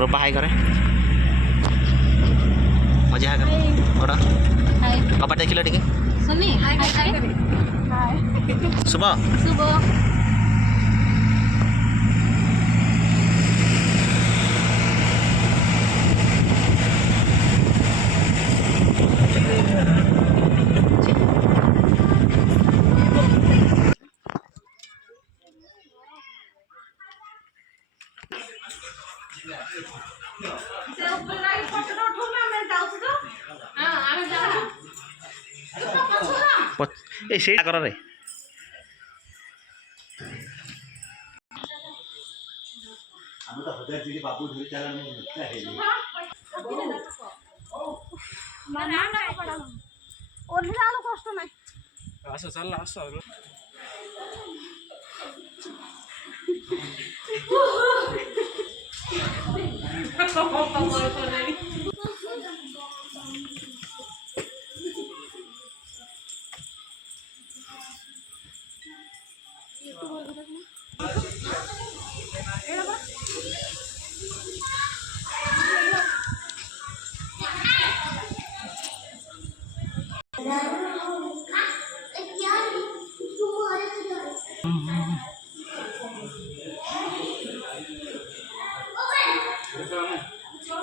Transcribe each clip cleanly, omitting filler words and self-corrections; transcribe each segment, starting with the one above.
रूपा हाय करे मजा है करे ओडा हाय पापा टेकिला टिके सुनी हाय हाय हाय सुबह सुबह ए से कर रे हम तो हजार जी बाबू धुई चाला में क्या है ना ना पड़ा ओढालो कष्ट नाही असं चाल ना असं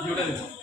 You